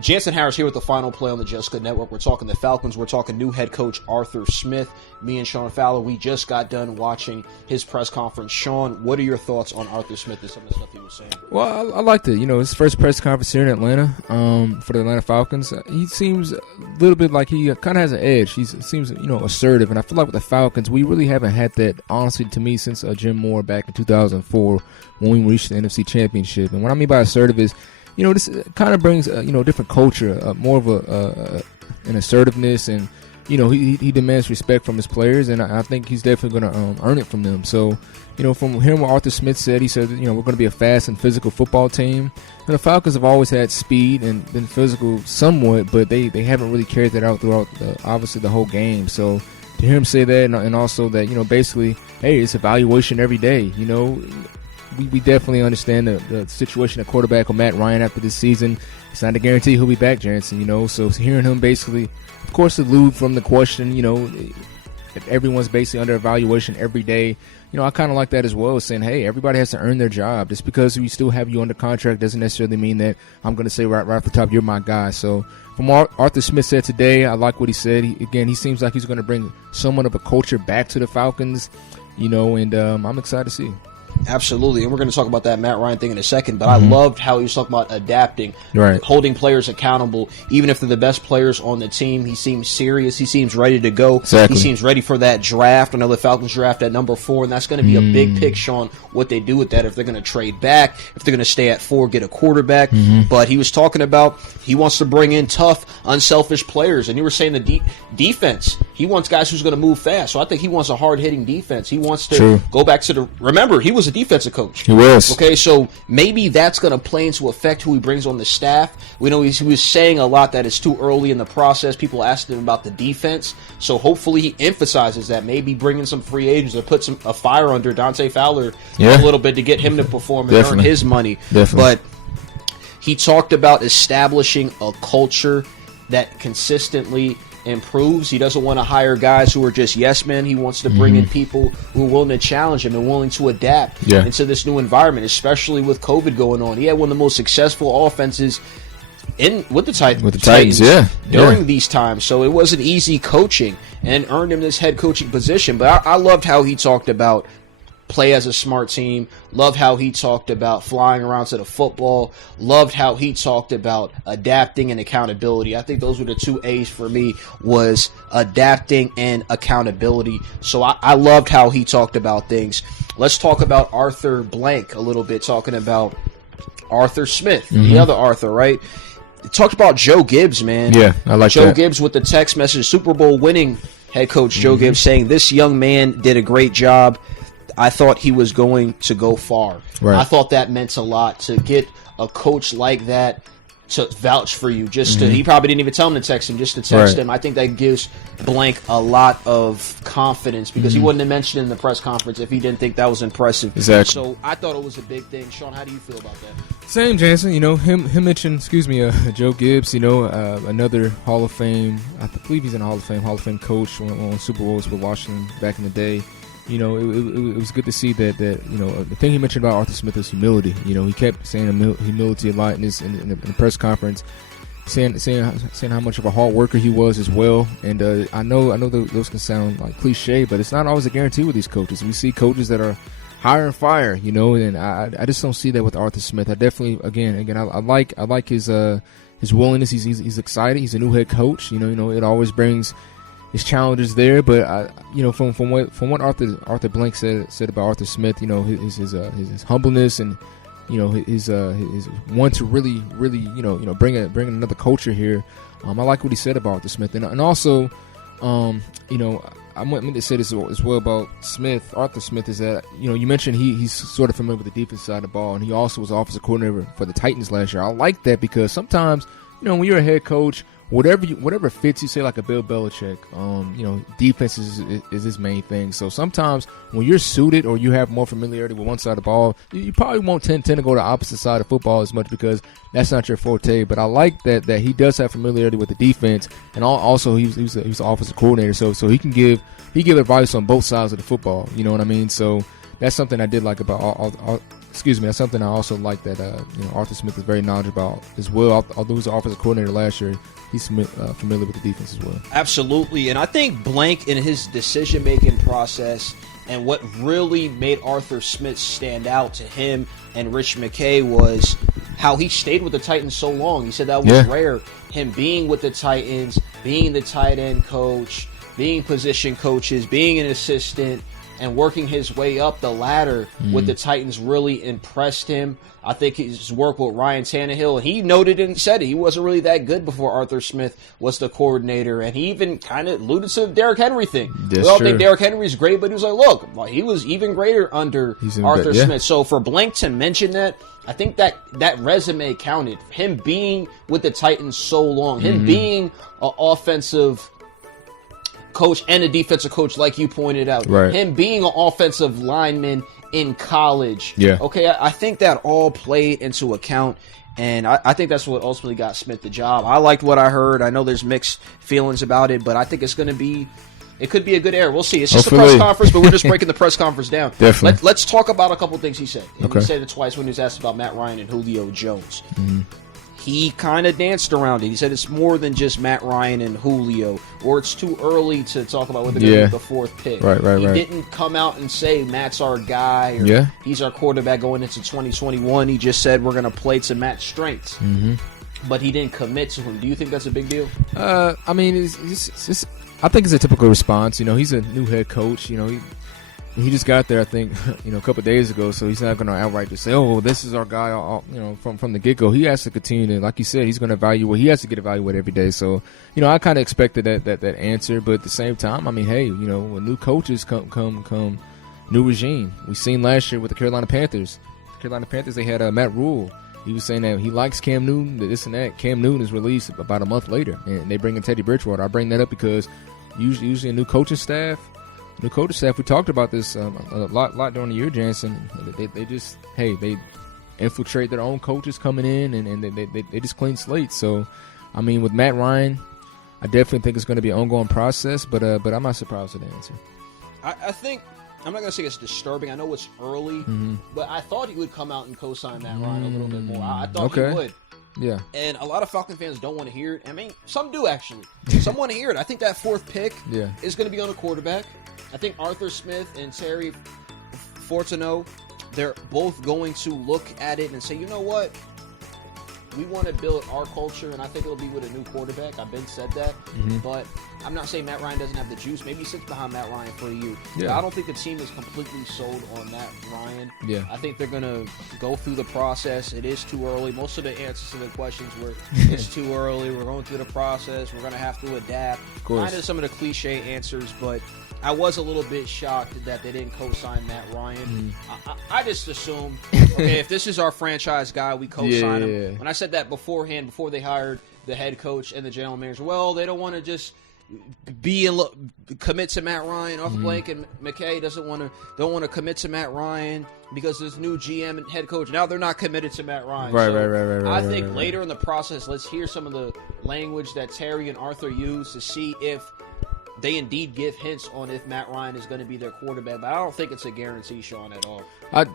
Jansen Harris here with the final play on the Just Good Network. We're talking the Falcons. We're talking new head coach Arthur Smith. Me and Sean Fowler, we just got done watching his press conference. Sean, what are your thoughts on Arthur Smith and some of the stuff he was saying? Well, I liked it. His first press conference here in Atlanta for the Atlanta Falcons. He seems a little bit like he kind of has an edge. He seems, assertive. And I feel like with the Falcons, we really haven't had that, honestly, to me, since Jim Moore back in 2004 when we reached the NFC Championship. And what I mean by assertive is, this kind of brings, different culture, more of an assertiveness, and, he demands respect from his players, and I think he's definitely going to earn it from them. So, from hearing what Arthur Smith said, he said, we're going to be a fast and physical football team. And the Falcons have always had speed and been physical somewhat, but they haven't really carried that out throughout, obviously, the whole game. So to hear him say that, and also that, basically, hey, it's evaluation every day, We definitely understand the situation at quarterback with Matt Ryan after this season. It's not a guarantee he'll be back, Jansen, So hearing him basically, of course, elude from the question, if everyone's basically under evaluation every day, I kind of like that as well, saying, hey, everybody has to earn their job. Just because we still have you under contract doesn't necessarily mean that I'm going to say right off the top, you're my guy. So from what Arthur Smith said today, I like what he said. He seems like he's going to bring somewhat of a culture back to the Falcons, and I'm excited to see. Absolutely, and we're going to talk about that Matt Ryan thing in a second, but I loved how he was talking about adapting, right, holding players accountable. Even if they're the best players on the team, he seems serious. He seems ready to go. Exactly. He seems ready for that draft. I know the Falcons draft at number 4, and that's going to be a big pick, Sean, what they do with that, if they're going to trade back, if they're going to stay at 4, get a quarterback. But he was talking about he wants to bring in tough, unselfish players, and you were saying the defense. He wants guys who's going to move fast, so I think he wants a hard-hitting defense. He wants to go back to the – remember, he was a defensive coach. He was. Okay, so maybe that's going to play into effect who he brings on the staff. We know he was saying a lot that it's too early in the process. People asked him about the defense, so hopefully he emphasizes that. Maybe bringing some free agents or put a fire under Dante Fowler a little bit to get him to perform and earn his money. Definitely. But he talked about establishing a culture that consistently improves. He doesn't want to hire guys who are just yes men. He wants to bring in people who are willing to challenge him and willing to adapt into this new environment, especially with COVID going on. He had one of the most successful offenses with the Titans during these times. So it wasn't easy coaching and earned him this head coaching position. But I loved how he talked about play as a smart team. Loved how he talked about flying around to the football. Loved how he talked about adapting and accountability. I think those were the 2 A's for me, was adapting and accountability. So I loved how he talked about things. Let's talk about Arthur Blank a little bit, talking about Arthur Smith, the other Arthur, right? Talked about Joe Gibbs, man. Yeah, I like Joe that. Gibbs with the text message, Super Bowl winning head coach Joe Gibbs saying, this young man did a great job. I thought he was going to go far. Right. I thought that meant a lot to get a coach like that to vouch for you. Just to, he probably didn't even tell him to text him, just to text him. I think that gives Blank a lot of confidence, because he wouldn't have mentioned it in the press conference if he didn't think that was impressive. Exactly. So I thought it was a big thing. Sean, how do you feel about that? Same, Jansen. Him mentioned, Joe Gibbs, another Hall of Fame, I believe he's in the Hall of Fame coach, won Super Bowls with Washington back in the day. It was good to see that the thing he mentioned about Arthur Smith was humility. He kept saying humility a lot in the press conference, saying how much of a hard worker he was as well. And I know those can sound like cliche, but it's not always a guarantee with these coaches. We see coaches that are hire and fire, and I just don't see that with Arthur Smith. I definitely again I like his willingness. He's excited. He's a new head coach. It always brings his challenges there, but from what Arthur Blank said about Arthur Smith, his humbleness and his want to really bring another culture here. I like what he said about Arthur Smith, and also I meant to say this as well about Arthur Smith, is that you mentioned he's sort of familiar with the defense side of the ball, and he also was offensive coordinator for the Titans last year. I like that, because sometimes when you're a head coach, whatever fits you, say like a Bill Belichick, defense is his main thing. So sometimes when you're suited or you have more familiarity with one side of the ball, you probably won't tend to go to the opposite side of football as much, because that's not your forte. But I like that he does have familiarity with the defense, and also he's an offensive coordinator, so he give advice on both sides of the football. You know what I mean? So that's something I did like about excuse me, that's something I also like that Arthur Smith is very knowledgeable about as well. Although he was the offensive coordinator last year, he's familiar with the defense as well. Absolutely, and I think Blank in his decision-making process and what really made Arthur Smith stand out to him and Rich McKay was how he stayed with the Titans so long. He said that was rare. Him being with the Titans, being the tight end coach, being position coaches, being an assistant, and working his way up the ladder with the Titans really impressed him. I think his work with Ryan Tannehill, he noted and said it. He wasn't really that good before Arthur Smith was the coordinator, and he even kind of alluded to the Derrick Henry thing. We all think Derrick Henry's great, but he was like, look, he was even greater under Arthur Smith. So for Blank to mention that, I think that resume counted. Him being with the Titans so long, him being an offensive coach and a defensive coach, like you pointed out. Right. Him being an offensive lineman in college. Yeah. Okay, I think that all played into account, and I think that's what ultimately got Smith the job. I liked what I heard. I know there's mixed feelings about it, but I think it could be a good era. We'll see. It's just a press conference, but we're just breaking the press conference down. Definitely. Let's talk about a couple things he said. And he said it twice when he was asked about Matt Ryan and Julio Jones. He kind of danced around it. He said it's more than just Matt Ryan and Julio, or it's too early to talk about whether they're going to be the fourth pick. He didn't come out and say Matt's our guy or he's our quarterback going into 2021. He just said we're going to play to Matt's strengths. But he didn't commit to him. Do you think that's a big deal? I mean, I think it's a typical response. He's a new head coach. He just got there, I think, a couple of days ago, so he's not going to outright just say, oh, this is our guy, from the get-go. He has to continue to, like you said, he's going to evaluate. He has to get evaluated every day. So, I kind of expected that answer, but at the same time, I mean, hey, when new coaches come, new regime. We seen last year with the Carolina Panthers. They had Matt Rule. He was saying that he likes Cam Newton, this and that. Cam Newton is released about a month later, and they bring in Teddy Bridgewater. I bring that up because usually a new coaching staff, we talked about this a lot during the year, Jansen. They infiltrate their own coaches coming in, and they just clean slates. So, I mean, with Matt Ryan, I definitely think it's going to be an ongoing process, but I'm not surprised with the answer. I think, I'm not going to say it's disturbing. I know it's early, but I thought he would come out and co-sign Matt Ryan a little bit more. I thought he would. Yeah. And a lot of Falcon fans don't want to hear it. I mean, some do, actually. Some want to hear it. I think that fourth pick is going to be on a quarterback. I think Arthur Smith and Terry Fortuno, they're both going to look at it and say, you know what? We want to build our culture, and I think it'll be with a new quarterback. I've been said that. But I'm not saying Matt Ryan doesn't have the juice. Maybe he sits behind Matt Ryan for a year. Yeah. But I don't think the team is completely sold on Matt Ryan. Yeah. I think they're going to go through the process. It is too early. Most of the answers to the questions were, it's too early. We're going through the process. We're going to have to adapt. Kind of some of the cliche answers, but I was a little bit shocked that they didn't co-sign Matt Ryan. I just assumed, okay, if this is our franchise guy, we co-sign him. When I said that beforehand, before they hired the head coach and the general manager, well, they don't want to just commit to Matt Ryan. Off Blank and McKay don't want to commit to Matt Ryan because this new GM and head coach, now they're not committed to Matt Ryan. Right. I think later in the process, let's hear some of the language that Terry and Arthur use to see if they indeed give hints on if Matt Ryan is going to be their quarterback. But I don't think it's a guarantee, Sean, at all.